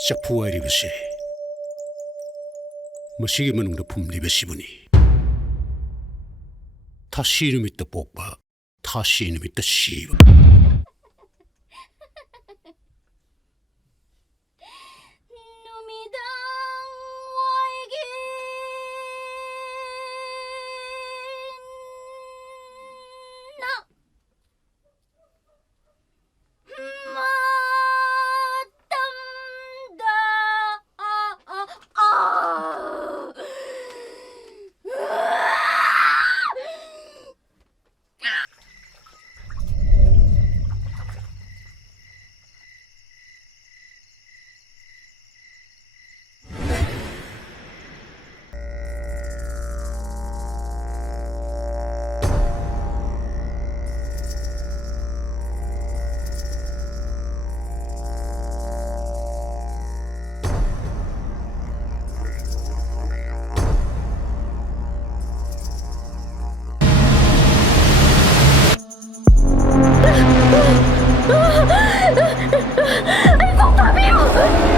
Sa buhay ribesi. Masige man ang napum ribesi mo ni. 다시 이놈이 또 복바, 다시 이놈이 또 씨바. Anh Phúc thả em